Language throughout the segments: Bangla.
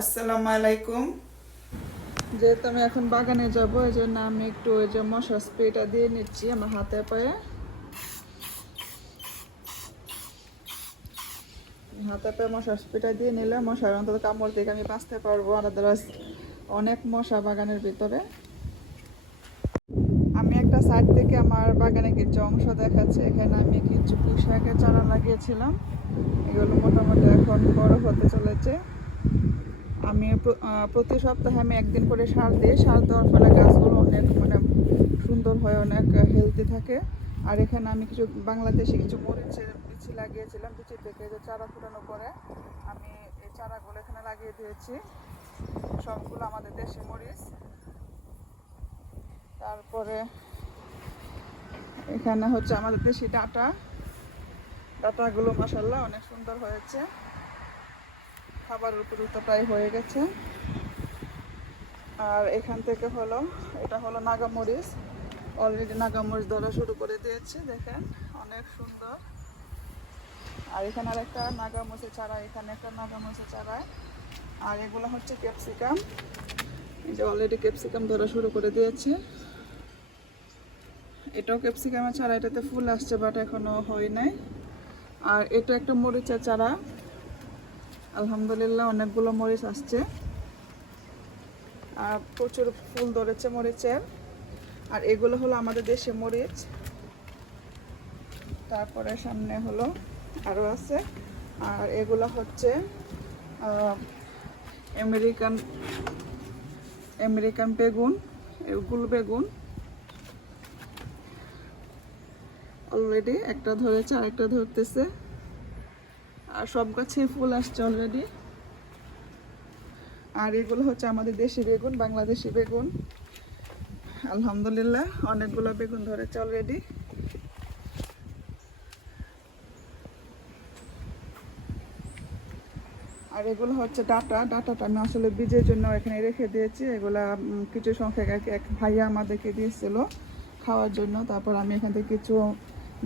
আসসালামু আলাইকুম। যেহেতু আমি এখন বাগানে যাব এই জন্য আমি একটু ওই যে মশার স্প্রেটা দিয়ে নিচ্ছি আমার হাতে পায়ে। হাতে পায়ে মশার স্প্রেটা দিয়ে নিলে মশার অন্তত কামড় থেকে আমি বাঁচতে পারব। আদারওয়াইজ অনেক মশা বাগানের ভিতরে। আমি একটা সাইড থেকে আমার বাগানে কিছু অংশ দেখাচ্ছে। এখানে আমি কিছু পুঁশাকের চারা লাগিয়েছিলাম। এগুলো মোটামুটি এখন বড় হতে চলেছে। আমি প্রতি সপ্তাহে আমি একদিন করে সার দিই। সার দেওয়ার ফলে গাছগুলো অনেক মানে সুন্দর হয়, অনেক হেলদি থাকে। আর এখানে আমি কিছু বাংলাদেশে কিছু মরিচের বিচি লাগিয়েছিলাম, বিচি থেকে যে চারা ফুটানো করে। আমি এই চারাগুলো এখানে লাগিয়ে দিয়েছি। সবগুলো আমাদের দেশি মরিচ। তারপরে এখানে হচ্ছে আমাদের দেশি ডাটা। ডাটাগুলো মাসাল্লাহ অনেক সুন্দর হয়েছে। খাবার উপযুক্ত প্রায় হয়ে গেছে। আর এখান থেকে হলো, এটা হলো নাগামরিচ। অলরেডি নাগামরিচ ধরা শুরু করে দিয়েছে, দেখেন, অনেক সুন্দর। আর এখানে আর একটা নাগামরিচের চারা, এখানে একটা নাগামরিচের চারা। আর এগুলো হচ্ছে ক্যাপসিকাম। এই যে অলরেডি ক্যাপসিকাম ধরা শুরু করে দিয়েছে। এটাও ক্যাপসিকামের চারা, এটাতে ফুল আসছে বাট এখনও হয় নাই। আর এটা একটা মরিচের চারা। আলহামদুলিল্লাহ অনেকগুলো মরিচ আসছে। আর প্রচুর ফুল ধরেছে মরিচের আর এগুলো হলো আমাদের দেশে মরিচ। তারপরে সামনে হলো আরও আছে। আর এগুলো হচ্ছে আমেরিকান আমেরিকান বেগুন এগুলো বেগুন। অলরেডি একটা ধরেছে, আরেকটা ধরতেছে। আর সব গাছে ফুল আসছে অলরেডি আর এগুলো হচ্ছে আমাদের দেশি বেগুন, বাংলাদেশি বেগুন। আলহামদুলিল্লাহ, অনেকগুলো বেগুন ধরেছে অলরেডি আর এগুলো হচ্ছে ডাটা। ডাটাটা আমি আসলে বীজের জন্য এখানে রেখে দিয়েছি। এগুলা কিছু সংখ্যক এক ভাইয়া আমাদেরকে দিয়েছিল খাওয়ার জন্য। তারপর আমি এখান থেকে কিছু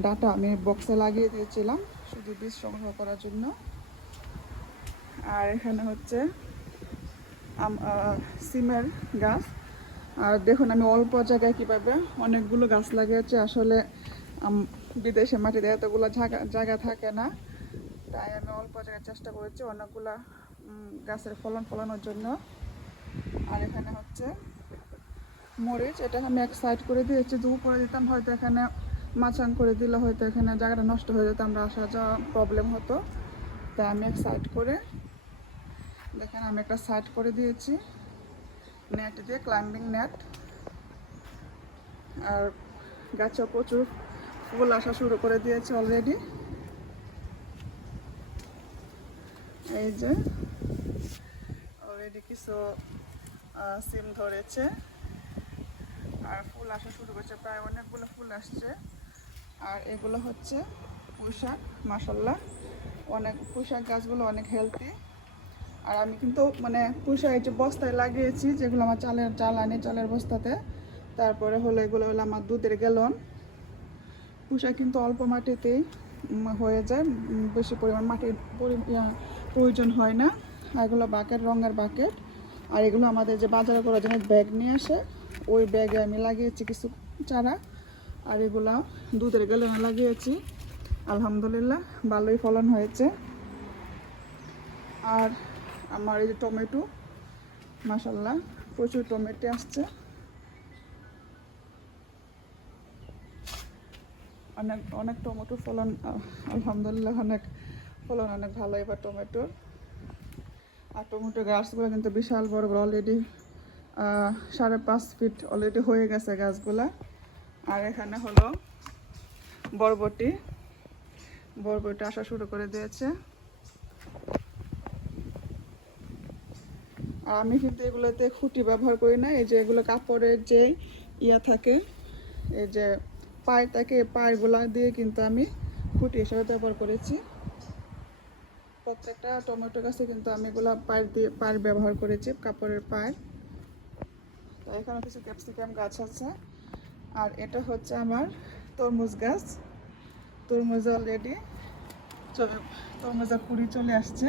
ডাটা আমি বক্সে লাগিয়ে দিয়েছিলাম। শুধু বীজ সংগ্রহ করার জন্য। আর এখানে হচ্ছে সিমের গাছ। আর দেখুন, আমি অল্প জায়গায় কীভাবে অনেকগুলো গাছ লাগিয়েছি। আসলে বিদেশে মাটিতে এতগুলো জায়গা জায়গা থাকে না। তাই আমি অল্প জায়গায় চেষ্টা করেছি অনেকগুলা গাছের ফলন ফলানোর জন্য। আর এখানে হচ্ছে মরিচ, এটা আমি এক সাইড করে দিয়েছি। দু করে দিতাম, হয়তো এখানে মাচাং করে দিলে হয়তো এখানে জায়গাটা নষ্ট হয়ে যেত, আমরা আসা যাওয়া প্রবলেম হতো। তাই আমি এক সাইড করে, দেখেন আমি একটা সাইড করে দিয়েছি। নেট দিয়ে ক্লাইম্বিং নেট আর গাছে প্রচুর ফুল আসা শুরু করে দিয়েছে অলরেডি এই যে অলরেডি কিছু সিম ধরেছে। আর ফুল আসা শুরু করেছে, প্রায় অনেকগুলো ফুল আসছে। আর এগুলো হচ্ছে পুঁইশাক মাসাল্লাহ অনেক পুঁইশাক গাছগুলো অনেক হেলদি আর আমি কিন্তু মানে পুঁইশাক যে বস্তায় লাগিয়েছি, যেগুলো আমার চালের চাল আনি চালের বস্তাতে। তারপরে হলো, এগুলো হলো আমার দুধের গেলন। পুঁইশাক কিন্তু অল্প মাটিতেই হয়ে যায়। বেশি পরিমাণ মাটির প্রয়োজন হয় না। এগুলো বাকেট, রঙের বাকেট। আর এগুলো আমাদের যে বাজারে করার জন্য ব্যাগ নিয়ে আসে। ওই ব্যাগে আমি লাগিয়েছি কিছু চারা। আর এগুলা দুধের গ্যালনে লাগিয়েছি। আলহামদুলিল্লাহ, ভালোই ফলন হয়েছে। আর আমার এই যে টমেটো মাসাল্লাহ প্রচুর টমেটো আসছে। অনেক অনেক টমেটো ফলন, আলহামদুলিল্লাহ, অনেক ফলন অনেক ভালো এবার টমেটোর। আর টমেটো গাছগুলো কিন্তু বিশাল বড় বড় অলরেডি সাড়ে পাঁচ ফিট অলরেডি হয়ে গেছে গাছগুলা। আর এখানে হলো বরবটি। বরবটি আসা শুরু করে দিয়েছে। আর আমি কিন্তু এগুলোতে খুঁটি ব্যবহার করি না, এই যে এগুলো কাপড়ের যে ইয়া থাকে, এই যে পায়ের থাকে পায়েরগুলা দিয়ে কিন্তু আমি খুঁটি হিসাবে ব্যবহার করেছি। প্রত্যেকটা টমেটো গাছে কিন্তু আমি এগুলো পায়ের দিয়ে, পায়ের ব্যবহার করেছি, কাপড়ের পায়ের। এখানে কিছু ক্যাপসিকাম গাছ আছে। আর এটা হচ্ছে আমার তরমুজ গাছ। তরমুজ অলরেডি তরমুজের কুড়ি চলে আসছে।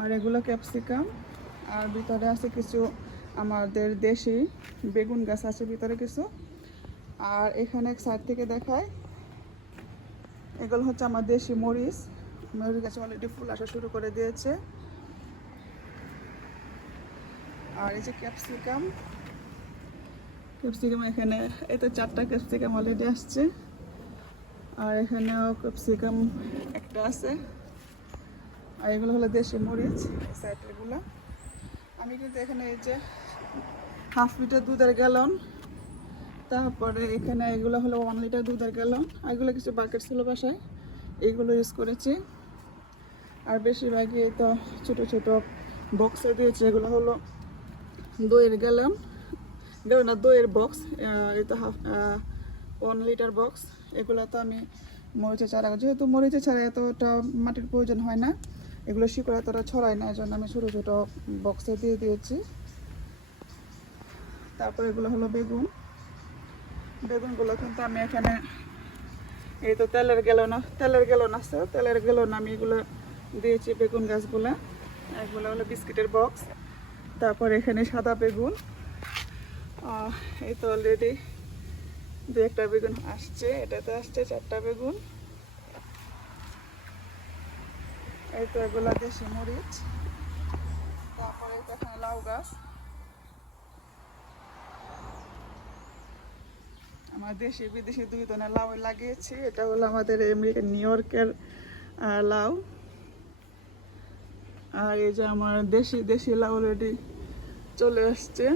আর এগুলো ক্যাপসিকাম। আর ভিতরে আছে কিছু আমাদের দেশি বেগুন গাছ আছে ভিতরে কিছু। আর এখানে এক সাইড থেকে দেখায়। এগুলো হচ্ছে আমার দেশি মরিচ। মরিচ গাছে অলরেডি ফুল আসা শুরু করে দিয়েছে। আর এই যে ক্যাপসিকাম। ক্যাপসিকাম এখানে এই তো চারটা ক্যাপসিকাম অলরেডি আসছে। আর এখানেও ক্যাপসিকাম একটা আছে। আর এগুলো হলো দেশি মরিচ সাইডেরগুলো আমি কিন্তু এখানে এই যে হাফ লিটার দুধের গ্যালন তারপরে এখানে এগুলো হলো ওয়ান লিটার দুধের গ্যালন আর এগুলো কিছু বাকেট ছিল বাসায়, এগুলো ইউজ করেছি। আর বেশিরভাগই তো ছোটো ছোটো বক্সে দিয়েছে, এগুলো হলো দইয়ের গ্যালন গ্যালন না, দইয়ের বক্স তো হাফ ওয়ান লিটার বক্স এগুলো তো আমি মরিচের চারা যেহেতু মরিচের চারা এতটা মাটির প্রয়োজন হয় না, এগুলো শিকড় এতটা ছড়ায় না এই জন্য আমি ছোটো ছোটো বক্সে দিয়ে দিয়েছি। তারপর এগুলো হলো বেগুন। বেগুনগুলো কিন্তু আমি এখানে, এই তো তেলের গেলন তেলের গেলন আছে, তেলের গেলন আমি এগুলো দিয়েছি বেগুন গাছগুলো। এগুলো হলো বিস্কিটের বক্স তারপর এখানে সাদা বেগুন। এই তো অলরেডি দু একটা বেগুন আসছে, এটাতে আসছে চারটা বেগুন। এই তো এগুলো দেশি মরিচ, তারপরে এখানে লাউ গাছ। আমার দেশি বিদেশি দুই ধরনের লাউ লাগিয়েছি, এটা হলো আমাদের আমেরিকান নিউ ইয়র্কের লাউ। আর এই যে আমার দেশি দেশি লাউ অলরেডি চলে আসছে।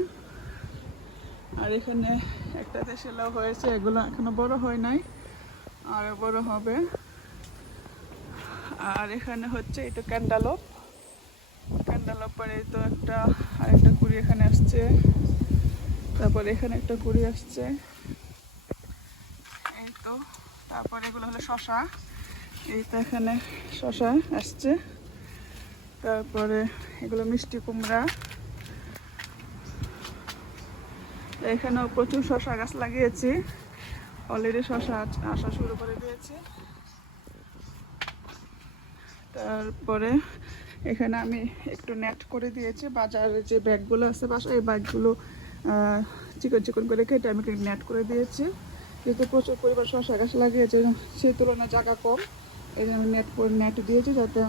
আর এখানে একটা দেশি লাউ হয়েছে, এগুলো এখনও বড় হয় নাই, আর বড় হবে। আর এখানে হচ্ছে এটা ক্যান্ডালপ। ক্যান্ডালপের এই তো একটা, আরেকটা কুড়ি এখানে আসছে। তারপর এখানে একটা কুড়ি আসছে। এই তো, তারপর এগুলো হলো শশা। এই তো এখানে শশা আসছে। তারপরে এগুলো মিষ্টি কুমড়া। এখানেও প্রচুর শশা গাছ লাগিয়েছি। অলরেডি শশা আস- শুরু করে দিয়েছি। তারপরে এখানে আমি একটু নেট করে দিয়েছি। বাজারে যে ব্যাগগুলো আছে বাসায় এই ব্যাগগুলো চিকন চিকন করে কেটে আমি নেট করে দিয়েছি। যেহেতু প্রচুর পরিমাণ শশা গাছ লাগিয়েছে, সে তুলনায় জায়গা কম। এই জন্য নেট করে নেট দিয়েছি যাতে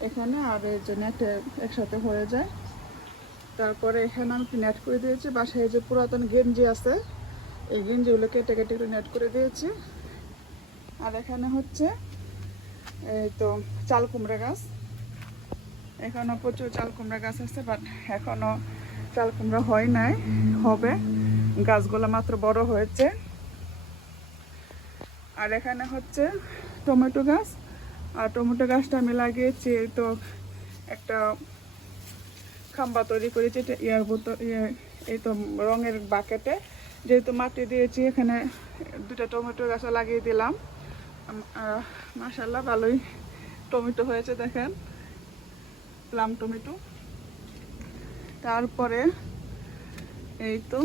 এখানে আর এই যে নেটে একসাথে হয়ে যায়। তারপরে এখানে আমি নেট করে দিয়েছি। বাসায় যে পুরাতন গেঞ্জি আছে, এই গেঞ্জিগুলো কেটে কেটে একটু নেট করে দিয়েছি। আর এখানে হচ্ছে, এই তো চাল কুমড়া গাছ। এখনও প্রচুর চাল কুমড়া গাছ আছে বাট এখনও চাল কুমড়া হয় নাই, হবে। গাছগুলো মাত্র বড় হয়েছে। আর এখানে হচ্ছে টমেটো গাছ। আর টমেটো গাছটা আমি লাগিয়েছি তো একটা খাম্বা তৈরি করেছি, এটা ইয়ার বোতল ইয়ে এই তো রঙের বাকেটে। যেহেতু মাটি দিয়েছি, এখানে দুটো টমেটো গাছ লাগিয়ে দিলাম। মাসাল্লাহ ভালোই টমেটো হয়েছে, দেখেন। Plum tomato. তারপরে এই তো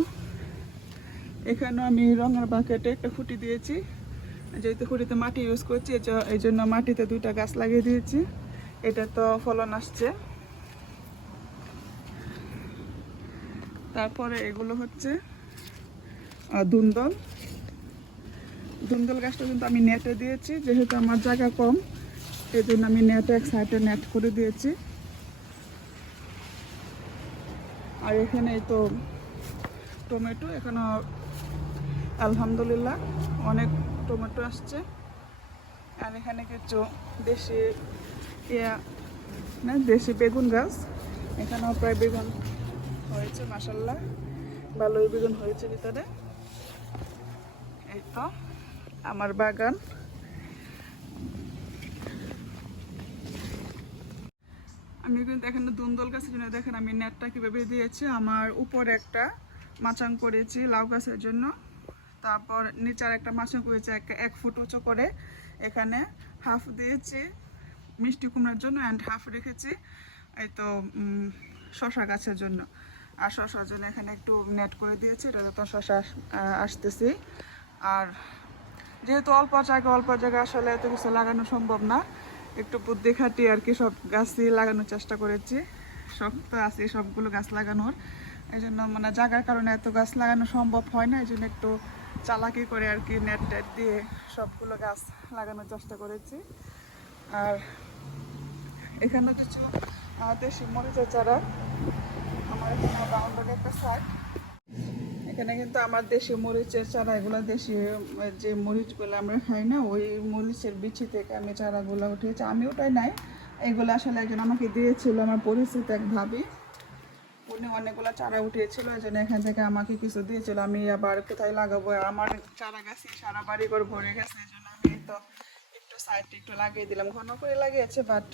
এখানে আমি রঙের বাকেটে একটা খুঁটি দিয়েছি। যেহেতু খুঁটিতে মাটি ইউজ করছি এই জন্য মাটিতে দুইটা গাছ লাগিয়ে দিয়েছি। এটা তো ফলন আসছে। তারপরে এগুলো হচ্ছে দুন্দল। ধুন্দল গাছটা কিন্তু আমি নেটে দিয়েছি, যেহেতু আমার জায়গা কম এই জন্য আমি নেটে এক সাইডে নেট করে দিয়েছি। আর এখানে তো টমেটো, এখানে আলহামদুলিল্লাহ অনেক টমেটো আসছে। আর এখানে কিছু দেশি ইয়া, না, দেশি বেগুন গাছ, এখানেও প্রায় বেগুন হয়েছে মাসাল্লাহ ভালোই বেগুন হয়েছে ভিতরে। এই তো, আমার বাগান। আমি কিন্তু এখানে দুন্দল গাছের জন্য দেখেন আমি নেটটা কীভাবে দিয়েছি। আমার উপরে একটা মাচাং করেছি লাউ গাছের জন্য। তারপর নিচার একটা মাচাং করেছি এক ফুট উঁচু করে। এখানে হাফ দিয়েছি মিষ্টি কুমড়ার জন্য অ্যান্ড হাফ রেখেছি। এই তো শশা গাছের জন্য। আর শশার জন্য এখানে একটু নেট করে দিয়েছি, এটা তো শশা আসতেছি। আর যেহেতু অল্প জায়গা অল্প জায়গা আসলে এত কিছু লাগানো সম্ভব না। একটু বুদ্ধি খাটিয়ে আর কি সব গাছই লাগানোর চেষ্টা করেছি। শখ তো আছে, সবগুলো গাছ লাগানোর। এই জন্য মানে জায়গার কারণে এত গাছ লাগানো সম্ভব হয় না, এই জন্য একটু চালাকি করে আর কি নেট টেট দিয়ে সবগুলো গাছ লাগানোর চেষ্টা করেছি। আর এখানে কিছু দেশি মরিচের চারা। একটা এখানে কিন্তু আমার দেশি মরিচের চারা, এগুলো দেশি যে মরিচগুলো আমরা খাই না, ওই মরিচের বিচি থেকে আমি চারাগুলো উঠিয়েছি। আমি ওটাই নাই। এগুলো আসলে একজন আমাকে দিয়েছিল, আমার পরিচিত এক ভাবি। উনি অনেকগুলো চারা উঠিয়েছিল, এই জন্য এখান থেকে আমাকে কিছু দিয়েছিল। আমি আবার কোথায় লাগাবো? আমার চারা গাছে সারা বাড়ি করে ভরে গেছে, এই জন্য আমি তো একটু সাইডে একটু লাগিয়ে দিলাম। ঘন করে লাগিয়েছে বাট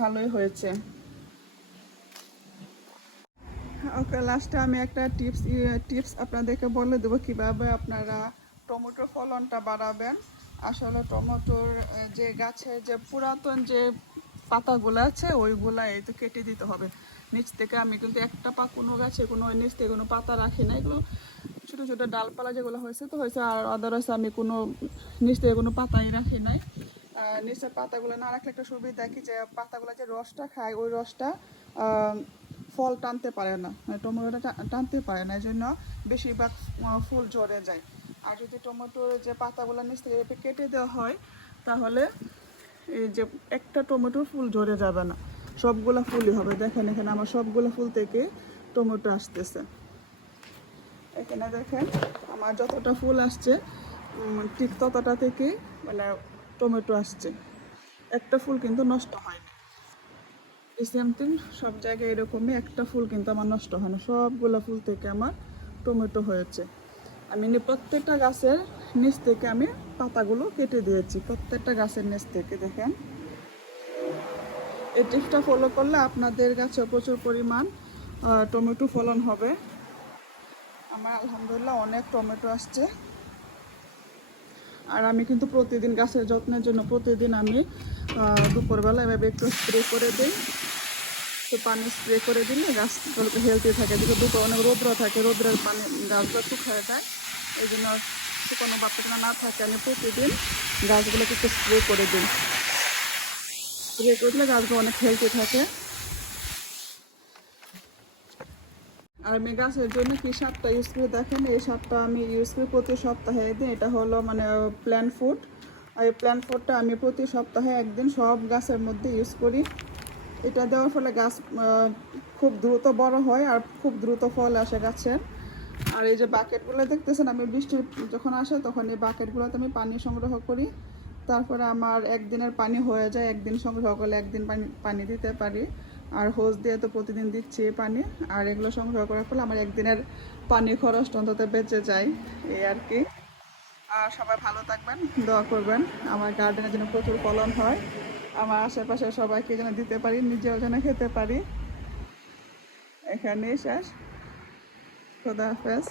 ভালোই হয়েছে। ওকে লাস্টে আমি একটা টিপস টিপস আপনাদেরকে বলে দেবো কীভাবে আপনারা টমেটোর ফলনটা বাড়াবেন। আসলে টমেটোর যে গাছের যে পুরাতন যে পাতাগুলো আছে ওইগুলা এই তো কেটে দিতে হবে। নিচ থেকে আমি কিন্তু একটা পা কোনো গাছে কোনো নিচ থেকে কোনো পাতা রাখি না। এগুলো ছোটো ছোটো ডালপালা যেগুলো হয়েছে, তো হয়েছে আর আদারস আমি কোনো নিচ থেকে কোনো পাতাই রাখি নাই। নিচের পাতাগুলো না রাখলে একটা সুবিধা কি যে পাতাগুলো যে রসটা খায়, ওই রসটা ফল টানতে পারে না মানে টমেটোটা টানতে পারে না এই জন্য বেশিরভাগ ফুল ঝরে যায়। আর যদি টমেটোর যে পাতাগুলো নিচ থেকে কেটে দেওয়া হয়, তাহলে এই যে একটা টমেটোর ফুল ঝরে যাবে না, সবগুলা ফুলই হবে। দেখেন এখানে আমার সবগুলো ফুল থেকে টমেটো আসতেছে। এখানে দেখেন আমার যতটা ফুল আসছে ঠিক ততটা থেকে মানে টমেটো আসছে। একটা ফুল কিন্তু নষ্ট হয় না সেম থিং সব জায়গায় এরকমই একটা ফুল কিন্তু আমার নষ্ট হয় না। সবগুলো ফুল থেকে আমার টমেটো হয়েছে। আমি প্রত্যেকটা গাছের নিচ থেকে আমি পাতাগুলো কেটে দিয়েছি, প্রত্যেকটা গাছের নিচ থেকে, দেখেন। এই টিপসটা ফলো করলে আপনাদের গাছে প্রচুর পরিমাণ টমেটো ফলন হবে। আমার আলহামদুলিল্লাহ অনেক টমেটো আসছে। আর আমি কিন্তু প্রতিদিন গাছের যত্নের জন্য প্রতিদিন আমি দুপুরবেলা এভাবে একটু স্প্রে করে দিই। তো পানি স্প্রে করে দিলে গাছগুলো হেলদি থাকে। যেহেতু দুটো অনেক রৌদ্র থাকে, রৌদ্রের পানি গাছগুলো শুকিয়ে যায়। এই জন্য শুকানো বাচ্চাগুলো না থাকে, আমি প্রতিদিন গাছগুলোকে একটু স্প্রে করে দিই। স্প্রে করে দিলে গাছগুলো অনেক হেলদি থাকে। আর আমি গাছের জন্য কি সারটা ইউজ করি দেখেন, এই সারটা আমি ইউজ করি প্রতি সপ্তাহে দিন এটা হলো মানে প্ল্যান ফুড আর এই প্ল্যান ফুডটা আমি প্রতি সপ্তাহে একদিন সব গাছের মধ্যে ইউজ করি। এটা দেওয়ার ফলে গাছ খুব দ্রুত বড় হয় আর খুব দ্রুত ফল আসে গাছের। আর এই যে বাকেটগুলো দেখতেছেন, আমি বৃষ্টি যখন আসে তখন এই বাকেটগুলোতে আমি পানি সংগ্রহ করি। তারপরে আমার একদিনের পানি হয়ে যায়, একদিন সংগ্রহ করলে একদিন পানি পানি দিতে পারি। আর হোস দিয়ে তো প্রতিদিন দিচ্ছি পানি। আর এগুলো সংগ্রহ করার ফলে আমার একদিনের পানি খরচ অন্তত বেঁচে যায়, এই আর কি। আর সবাই ভালো থাকবেন, দোয়া করবেন। আমার গার্ডেনের জন্য প্রচুর ফলন হয়। আমার আশেপাশে সবাইকে যেন দিতে পারি নিজেও যেন খেতে পারি। এখানেই শেষ। খোদা হাফেজ।